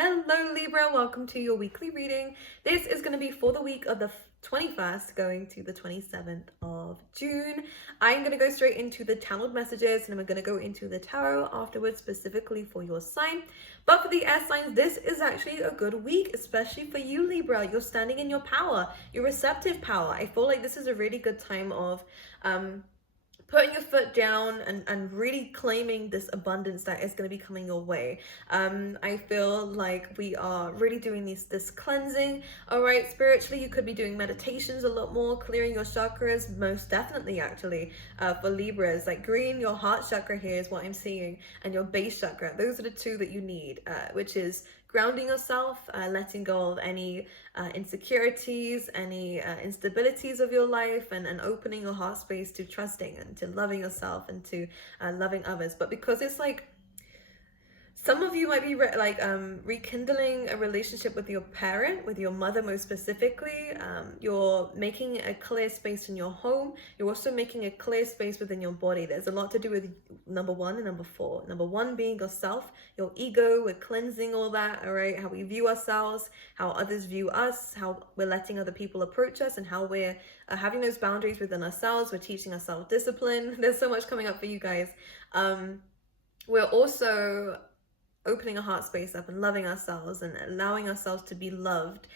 Hello Libra, welcome to your weekly reading. This is going to be for the week of the 21st going to the 27th of June. I'm going to go straight into the channeled messages and I'm going to go into the tarot afterwards specifically for your sign. But for the air signs, this is actually a good week, especially for you Libra. You're standing in your power, your receptive power. I feel like this is a really good time of putting your foot down and really claiming this abundance that is going to be coming your way. I feel like we are really doing this cleansing. All right, spiritually, you could be doing meditations a lot more, clearing your chakras, most definitely actually. For Libras, like green, your heart chakra here is what I'm seeing, and your base chakra. Those are the two that you need, which is grounding yourself, letting go of any insecurities, any instabilities of your life, and opening your heart space to trusting and to loving yourself and to loving others. But because it's like, some of you might be rekindling a relationship with your parent, with your mother most specifically. You're making a clear space in your home. You're also making a clear space within your body. There's a lot to do with number 1 and number 4. Number 1 being yourself, your ego. We're cleansing all that, all right? How we view ourselves, how others view us, how we're letting other people approach us, and how we're having those boundaries within ourselves. We're teaching ourselves discipline. There's so much coming up for you guys. We're also opening a heart space up and loving ourselves and allowing ourselves to be loved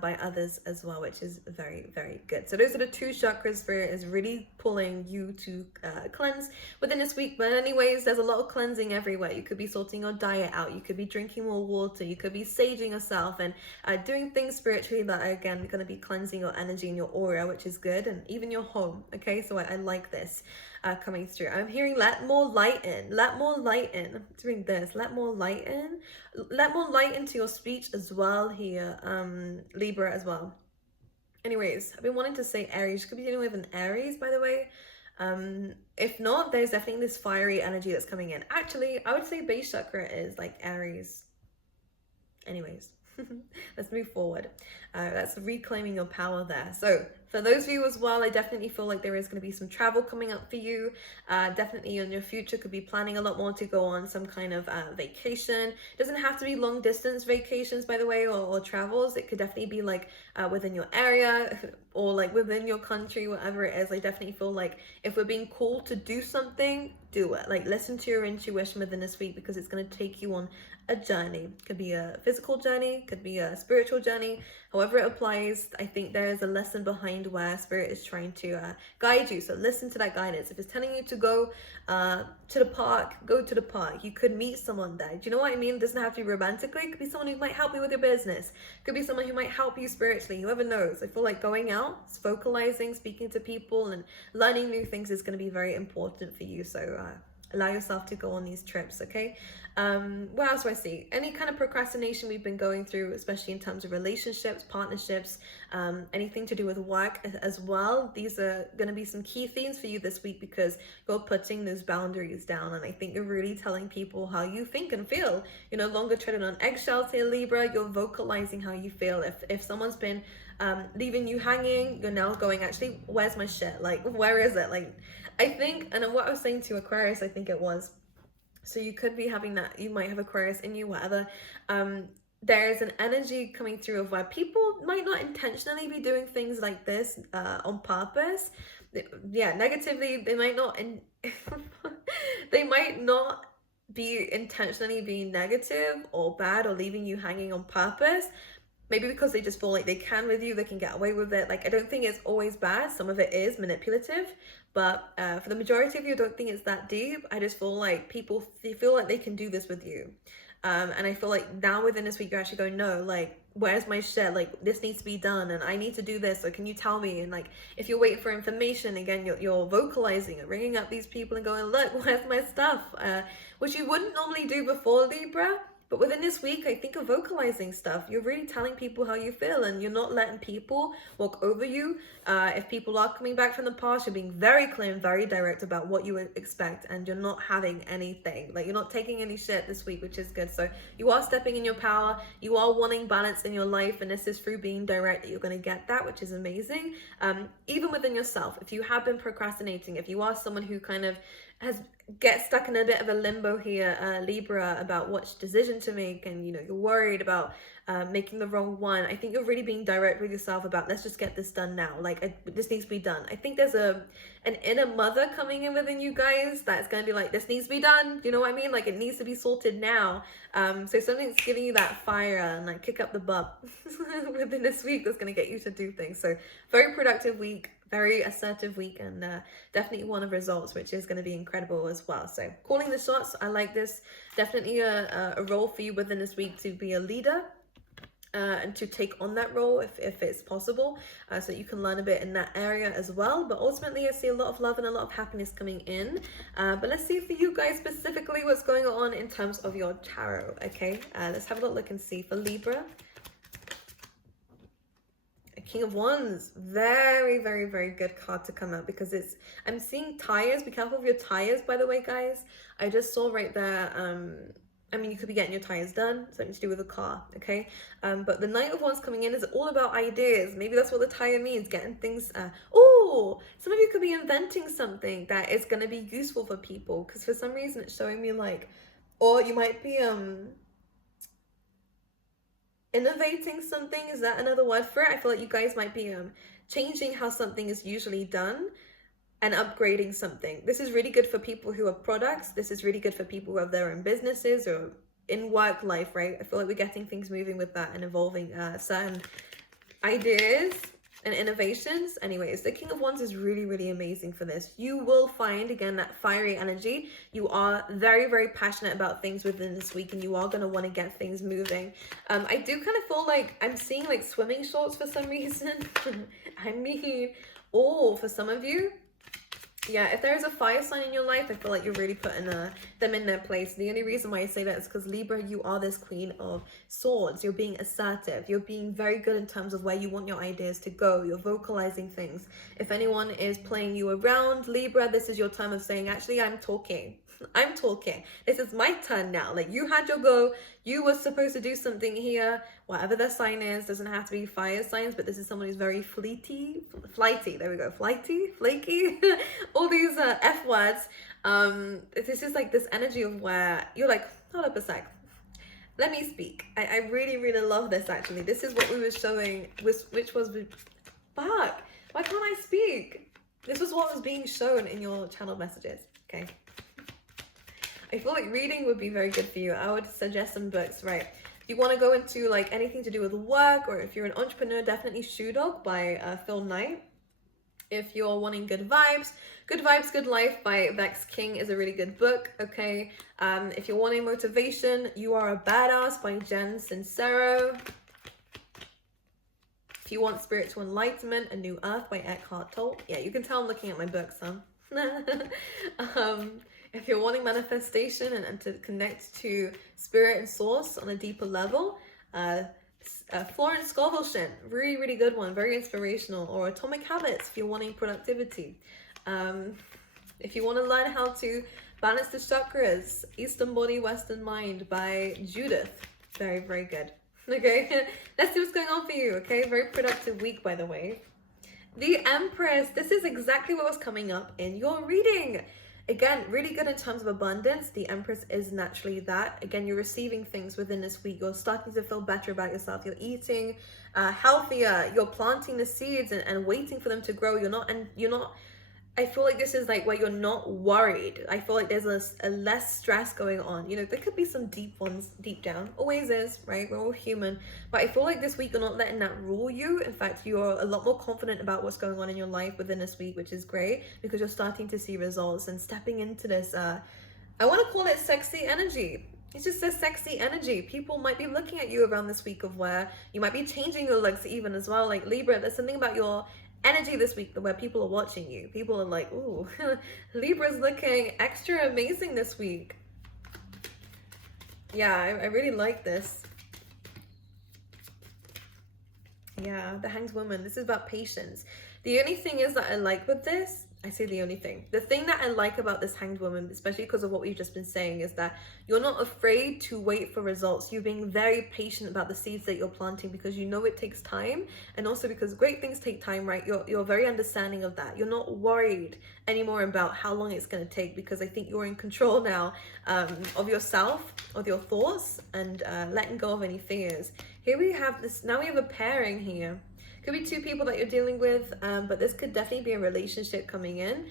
by others as well, which is very, very good. So those are the two chakras Spirit is really pulling you to cleanse within this week. But anyways, there's a lot of cleansing everywhere. You could be sorting your diet out. You could be drinking more water. You could be saging yourself and doing things spiritually that are, again, going to be cleansing your energy and your aura, which is good, and even your home. Okay, so I like this coming through. I'm hearing let more light in. Let more light in. I'm doing this. Let more light in. Let more light into your speech as well here, Libra as well. Anyways, I've been wanting to say Aries. You could be dealing with an Aries, by the way. If not, there's definitely this fiery energy that's coming in. Actually, I would say base chakra is like Aries. Anyways, let's move forward. That's reclaiming your power there. So for those of you as well, I definitely feel like there is going to be some travel coming up for you. Definitely in your future could be planning a lot more to go on some kind of vacation. It doesn't have to be long distance vacations, by the way, or travels. It could definitely be like within your area or like within your country, whatever it is. I definitely feel like if we're being called to do something, do it. Like listen to your intuition within this week, because it's going to take you on a journey. Could be a physical journey, could be a spiritual journey, however it applies. I think there is a lesson behind where Spirit is trying to guide you. So listen to that guidance. If it's telling you to go to the park, go to the park. You could meet someone there. Do you know what I mean? It doesn't have to be romantically. It could be someone who might help you with your business. It could be someone who might help you spiritually. Whoever knows. I feel like going out, vocalizing, speaking to people, and learning new things is going to be very important for you. So allow yourself to go on these trips, okay? What else do I see? Any kind of procrastination we've been going through, especially in terms of relationships, partnerships, anything to do with work as well. These are going to be some key themes for you this week, because you're putting those boundaries down, and I think you're really telling people how you think and feel. You're no longer treading on eggshells here, Libra. You're vocalizing how you feel. If someone's been leaving you hanging, you're now going, actually, where's my shit? Like, where is it? Like, I think, and what I was saying to Aquarius, I think it was, so you could be having that, you might have Aquarius in you, whatever. There's an energy coming through of where people might not intentionally be doing things like this on purpose. Yeah, negatively, they might not, they might not be intentionally being negative or bad or leaving you hanging on purpose. Maybe because they just feel like they can with you, they can get away with it. Like, I don't think it's always bad. Some of it is manipulative, but for the majority of you, I don't think it's that deep. I just feel like they feel like they can do this with you. And I feel like now within this week, you're actually going, no, like, where's my shit? Like, this needs to be done, and I need to do this. So can you tell me? And like, if you're waiting for information, again, you're vocalizing and ringing up these people and going, look, where's my stuff? Which you wouldn't normally do before, Libra. But within this week, I think of vocalizing stuff. You're really telling people how you feel, and you're not letting people walk over you. If people are coming back from the past, you're being very clear and very direct about what you would expect, and you're not having anything. Like, you're not taking any shit this week, which is good. So you are stepping in your power. You are wanting balance in your life, and this is through being direct that you're going to get that, which is amazing. Even within yourself, if you have been procrastinating, if you are someone who kind of has get stuck in a bit of a limbo here, Libra, about which decision to make, and you know, you're worried about making the wrong one. I think you're really being direct with yourself about, let's just get this done now. Like, this needs to be done. I think there's an inner mother coming in within you guys that's going to be like, this needs to be done. You know what I mean? Like, it needs to be sorted now. So something's giving you that fire and like kick up the butt within this week that's going to get you to do things. So very productive week, very assertive week, and definitely one of results, which is going to be incredible as well. So calling the shots, I like this. Definitely a role for you within this week to be a leader. And to take on that role if it's possible, so you can learn a bit in that area as well. But ultimately, I see a lot of love and a lot of happiness coming in. But let's see for you guys specifically what's going on in terms of your tarot. Okay, let's have a little look and see for Libra. King of Wands, very, very, very good card to come out, because I'm seeing tires. Be careful of your tires, by the way, guys. I just saw right there, I mean, you could be getting your tires done, something to do with a car, okay? But the Knight of Wands coming in is all about ideas. Maybe that's what the tire means, getting things... oh, some of you could be inventing something that is going to be useful for people, because for some reason it's showing me like... Or you might be innovating something. Is that another word for it? I feel like you guys might be changing how something is usually done and upgrading something. This is really good for people who have products. This is really good for people who have their own businesses or in work life, right? I feel like we're getting things moving with that and evolving certain ideas and innovations. Anyways, the King of Wands is really, really amazing for this. You will find, again, that fiery energy. You are very, very passionate about things within this week, and you are going to want to get things moving. I do kind of feel like I'm seeing like swimming shorts for some reason. I mean, for some of you, yeah, if there is a fire sign in your life, I feel like you're really putting them in their place. The only reason why I say that is because Libra, you are this Queen of Swords. You're being assertive. You're being very good in terms of where you want your ideas to go. You're vocalizing things. If anyone is playing you around, Libra, this is your time of saying, actually, I'm talking. I'm talking. This is my turn now. Like, you had your go. You were supposed to do something here. Whatever their sign is, doesn't have to be fire signs, but this is someone who's very flighty. There we go. Flighty, flaky, all these F words. This is like this energy of where you're like, hold up a sec. Let me speak. I really, really love this, actually. This is what we were showing, which was, fuck, why can't I speak? This was what was being shown in your channel messages, okay? I feel like reading would be very good for you. I would suggest some books, right? If you want to go into like anything to do with work, or if you're an entrepreneur, definitely Shoe Dog by Phil Knight. If you're wanting good vibes, Good Life by Vex King is a really good book, okay? If you're wanting motivation, You Are a Badass by Jen Sincero. If you want spiritual enlightenment, A New Earth by Eckhart Tolle. Yeah, you can tell I'm looking at my books, huh? If you're wanting manifestation and to connect to spirit and source on a deeper level, Florence Scovel, really, really good one, very inspirational. Or Atomic Habits if you're wanting productivity. If you want to learn how to balance the chakras, Eastern Body, Western Mind by Judith. Very, very good. Okay, let's see what's going on for you, okay? Very productive week, by the way. The Empress, this is exactly what was coming up in your reading. Again, really good in terms of abundance. The Empress is naturally that. Again, you're receiving things within this week. You're starting to feel better about yourself. You're eating healthier. You're planting the seeds and waiting for them to grow. You're not, I feel like this is like where you're not worried. I feel like there's a less stress going on. You know, there could be some deep ones deep down. Always is, right? We're all human. But I feel like this week you're not letting that rule you. In fact, you're a lot more confident about what's going on in your life within this week, which is great, because you're starting to see results and stepping into this, I want to call it sexy energy. It's just a sexy energy. People might be looking at you around this week of where you might be changing your looks even as well. Like Libra, there's something about your energy this week where people are watching you. People are like, ooh, Libra's looking extra amazing this week. Yeah, I really like this. Yeah, the Hanged Woman. This is about patience. The only thing is that I like with this, I say the only thing. The thing that I like about this Hanged Woman, especially because of what we've just been saying, is that you're not afraid to wait for results. You're being very patient about the seeds that you're planting because you know it takes time, and also because great things take time, right? You're very understanding of that. You're not worried anymore about how long it's going to take because I think you're in control now of yourself, of your thoughts, and letting go of any fears. Here we have this, now we have a pairing here. Could be two people that you're dealing with, but this could definitely be a relationship coming in.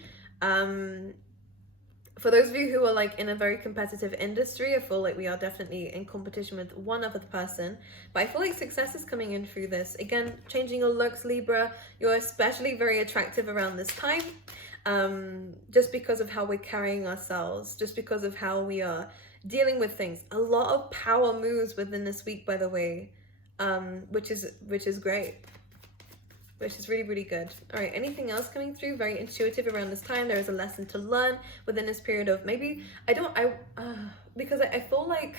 For those of you who are like in a very competitive industry, I feel like we are definitely in competition with one other person, but I feel like success is coming in through this. Again, changing your looks, Libra, you're especially very attractive around this time, just because of how we're carrying ourselves, just because of how we are dealing with things. A lot of power moves within this week, by the way, which is great. Which is really, really good. All right, anything else coming through? Very intuitive around this time. There is a lesson to learn within this period of maybe, because I feel like,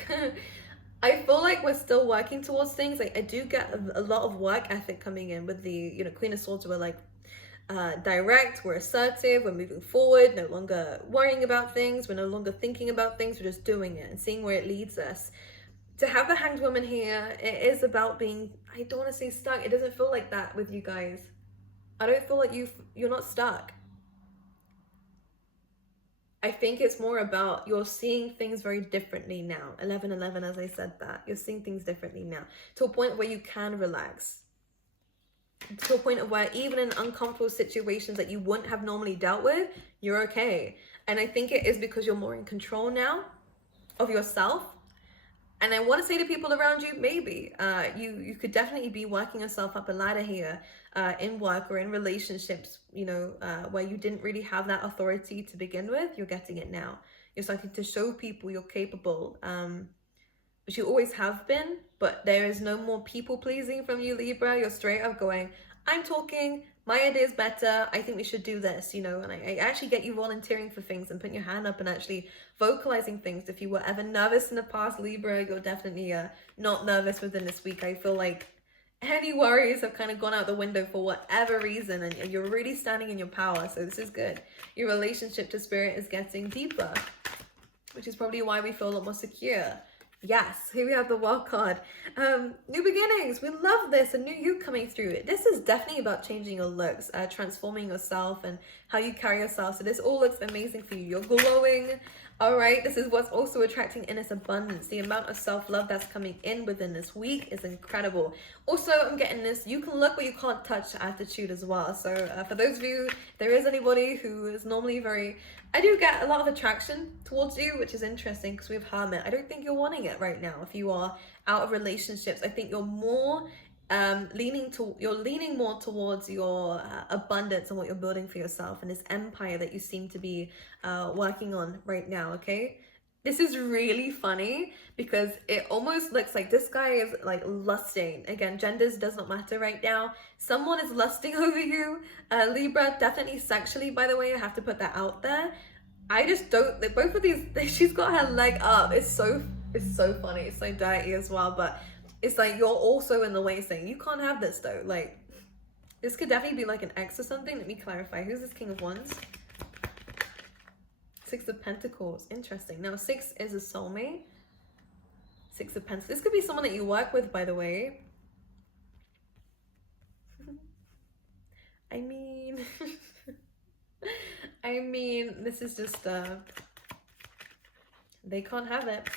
I feel like we're still working towards things. Like I do get a lot of work ethic coming in with the, Queen of Swords. We're like direct, we're assertive, we're moving forward, no longer worrying about things. We're no longer thinking about things. We're just doing it and seeing where it leads us. To have the Hanged Woman here, it is about being, I don't want to say stuck. It doesn't feel like that with you guys. I don't feel like you're not stuck. I think it's more about you're seeing things very differently now. 11:11, as I said that. You're seeing things differently now. To a point where you can relax. To a point of where even in uncomfortable situations that you wouldn't have normally dealt with, you're okay. And I think it is because you're more in control now of yourself. And I want to say to people around you, maybe you could definitely be working yourself up a ladder here in work or in relationships, where you didn't really have that authority to begin with. You're getting it now. You're starting to show people you're capable, which you always have been, but there is no more people pleasing from you, Libra. You're straight up going, I'm talking, my idea is better, I think we should do this, and I actually get you volunteering for things and putting your hand up and actually vocalizing things. If you were ever nervous in the past, Libra, you're definitely not nervous within this week. I feel like any worries have kind of gone out the window for whatever reason, and you're really standing in your power, so this is good. Your relationship to spirit is getting deeper, which is probably why we feel a lot more secure. Yes, here we have the wild card. New beginnings. We love this. A new you coming through. This is definitely about changing your looks, transforming yourself and how you carry yourself. So this all looks amazing for you. You're glowing. All right. This is what's also attracting in this abundance. The amount of self-love that's coming in within this week is incredible. Also, I'm getting this, you can look but you can't touch attitude as well. So for those of you, if there is anybody who is normally very, I do get a lot of attraction towards you, which is interesting because we have Hermit. I don't think you're wanting it right now. If you are out of relationships, I think you're more leaning more towards your abundance and what you're building for yourself and this empire that you seem to be working on right now. Okay, this is really funny because it almost looks like this guy is like lusting. Again, genders does not matter right now. Someone is lusting over you, Libra, definitely sexually, by the way. I have to put that out there. I just don't, both of these, she's got her leg up. It's so funny. It's so dirty as well, but it's like you're also in the way saying you can't have this though. Like this could definitely be like an ex or something. Let me clarify. Who's this King of Wands? Six of Pentacles. Interesting. Now 6 is a soulmate. 6 of Pentacles. This could be someone that you work with, by the way. I mean, this is just they can't have it.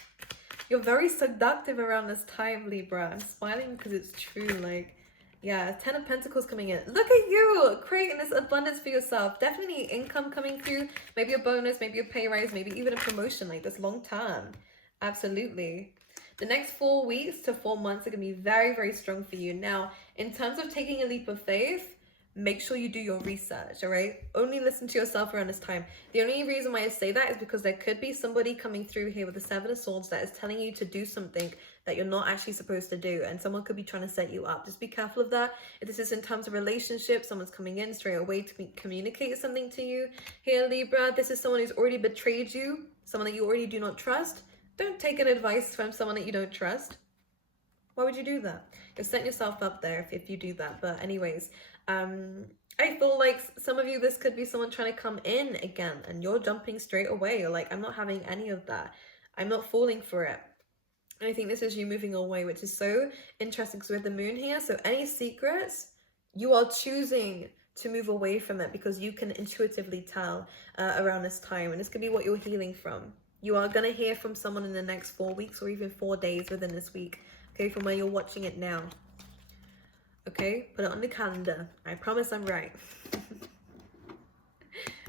You're very seductive around this time, Libra. I'm smiling because it's true. Like, yeah, 10 of Pentacles coming in. Look at you creating this abundance for yourself. Definitely income coming through. Maybe a bonus, maybe a pay rise, maybe even a promotion like this long term. Absolutely. The next 4 weeks to 4 months are going to be very, very strong for you. Now, in terms of taking a leap of faith, make sure you do your research, all right? Only listen to yourself around this time. The only reason why I say that is because there could be somebody coming through here with the 7 of Swords that is telling you to do something that you're not actually supposed to do, and someone could be trying to set you up. Just be careful of that. If this is in terms of relationships, someone's coming in straight away to communicate something to you. Here, Libra, this is someone who's already betrayed you, someone that you already do not trust. Don't take an advice from someone that you don't trust. Why would you do that? You're setting yourself up there if you do that. But anyways, I feel like some of you, this could be someone trying to come in again and you're jumping straight away. You're like, I'm not having any of that. I'm not falling for it. And I think this is you moving away, which is so interesting because with the moon here. So any secrets, you are choosing to move away from it because you can intuitively tell around this time. And this could be what you're healing from. You are going to hear from someone in the next 4 weeks or even 4 days within this week. Okay, from where you're watching it now. Okay, put it on the calendar. I promise I'm right.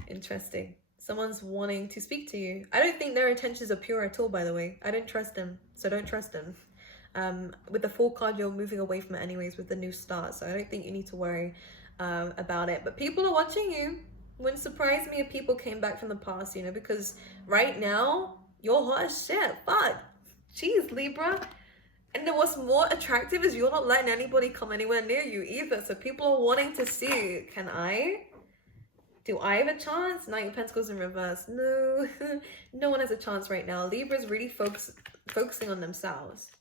Interesting. Someone's wanting to speak to you. I don't think their intentions are pure at all, by the way. I don't trust them, so don't trust them. With the Fool card, you're moving away from it anyways with the new start, so I don't think you need to worry about it. But people are watching you. Wouldn't surprise me if people came back from the past, you know, because right now, you're hot as shit. Fuck. Jeez, Libra. And then what's more attractive is you're not letting anybody come anywhere near you either. So people are wanting to see, do I have a chance? Knight of Pentacles in reverse. No, no one has a chance right now. Libra's really focusing on themselves.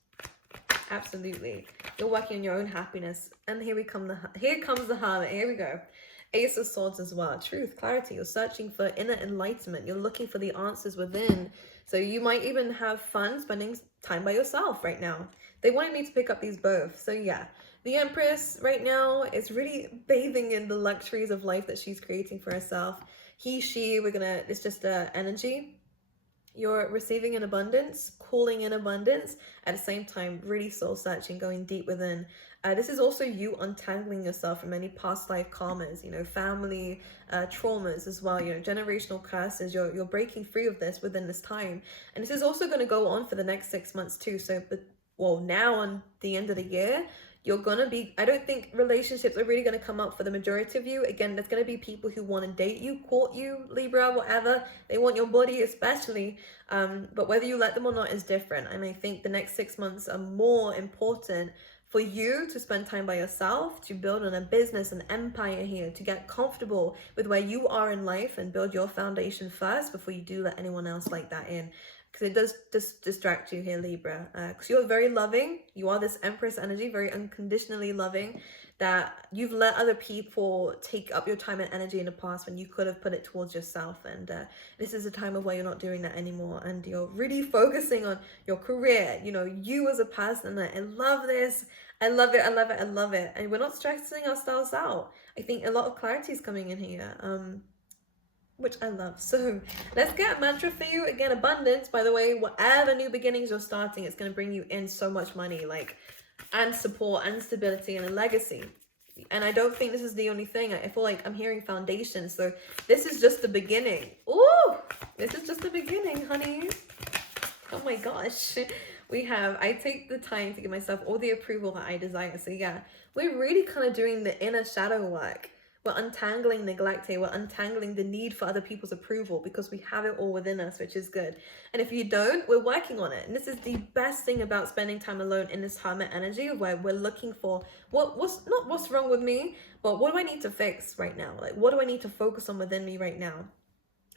Absolutely. You're working on your own happiness. And here comes the Hermit. Here we go. Ace of Swords as well. Truth, clarity. You're searching for inner enlightenment. You're looking for the answers within. So you might even have fun spending time by yourself right now. They wanted me to pick up these both. So yeah, the Empress right now is really bathing in the luxuries of life that she's creating for herself. He, she, it's just energy. You're receiving in abundance, calling in abundance, at the same time, really soul searching, going deep within. This is also you untangling yourself from any past life karmas, you know, family traumas as well, you know, generational curses. You're breaking free of this within this time. And this is also going to go on for the next 6 months too. So, well, now on the end of the year, you're going to be, I don't think relationships are really going to come up for the majority of you. Again, there's going to be people who want to date you, court you, Libra, whatever. They want your body especially. But whether you let them or not is different. And I think the next 6 months are more important for you to spend time by yourself, to build on a business, an empire here, to get comfortable with where you are in life and build your foundation first before you do let anyone else like that in. Because it does just distract you here, Libra. Because you're very loving. You are this Empress energy, very unconditionally loving, that you've let other people take up your time and energy in the past when you could have put it towards yourself. And this is a time of where you're not doing that anymore. And you're really focusing on your career, you know, you as a person. I love this. I love it. I love it. I love it. And we're not stressing ourselves out. I think a lot of clarity is coming in here. Which I love. So let's get a mantra for you. Again, abundance, by the way, whatever new beginnings you're starting, it's going to bring you in so much money, like, and support and stability and a legacy. And I don't think this is the only thing. I feel like I'm hearing foundation. So this is just the beginning. Ooh, this is just the beginning, honey. Oh my gosh. I take the time to give myself all the approval that I desire. So yeah, we're really kind of doing the inner shadow work. We're untangling neglect here. We're untangling the need for other people's approval because we have it all within us, which is good. And if you don't, we're working on it. And this is the best thing about spending time alone in this Hermit energy, where we're looking for what's wrong with me, but what do I need to fix right now? Like, what do I need to focus on within me right now?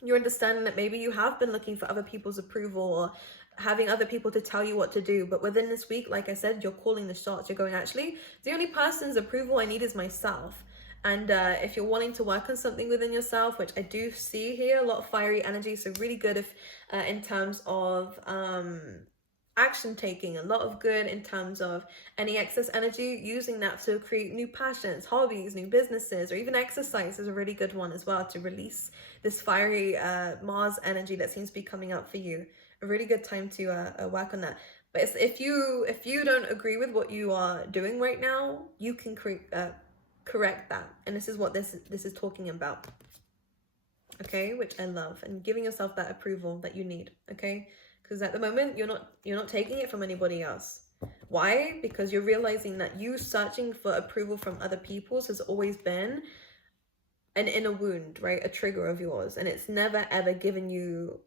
You're understanding that maybe you have been looking for other people's approval or having other people to tell you what to do. But within this week, like I said, you're calling the shots. You're going, actually, the only person's approval I need is myself. And if you're wanting to work on something within yourself, which I do see here, a lot of fiery energy, so really good if in terms of action taking, a lot of good in terms of any excess energy, using that to create new passions, hobbies, new businesses, or even exercise is a really good one as well to release this fiery Mars energy that seems to be coming up for you. A really good time to work on that. But if you don't agree with what you are doing right now, you can correct that. And this is what this is talking about. Okay, which I love. And giving yourself that approval that you need. Okay, because at the moment you're not taking it from anybody else. Why? Because you're realizing that you searching for approval from other people's has always been an inner wound, right? A trigger of yours, and it's never ever given you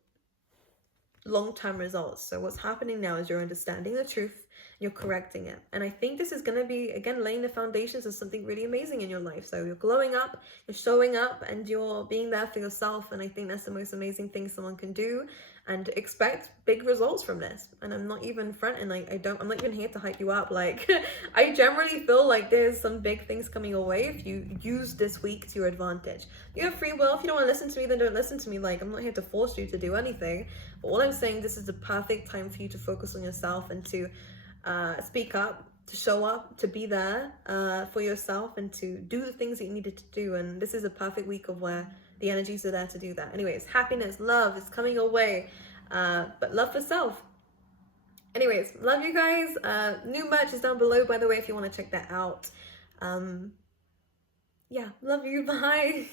long-term results. So what's happening now is you're understanding the truth, you're correcting it. And I think this is going to be, again, laying the foundations of something really amazing in your life. So you're glowing up, you're showing up, and you're being there for yourself. And I think that's the most amazing thing someone can do. and expect big results from this. And I'm not even fronting, like I'm not even here to hype you up. Like I generally feel like there's some big things coming your way if you use this week to your advantage. You have free will. If you don't want to listen to me, then don't listen to me. Like, I'm not here to force you to do anything. But all I'm saying, this is the perfect time for you to focus on yourself and to speak up, to show up, to be there for yourself, and to do the things that you needed to do. And this is a perfect week of where the energies are there to do that. Anyways, happiness, love is coming your way, but love for self. Anyways, love you guys. New merch is down below, by the way, if you want to check that out. Yeah, love you. Bye.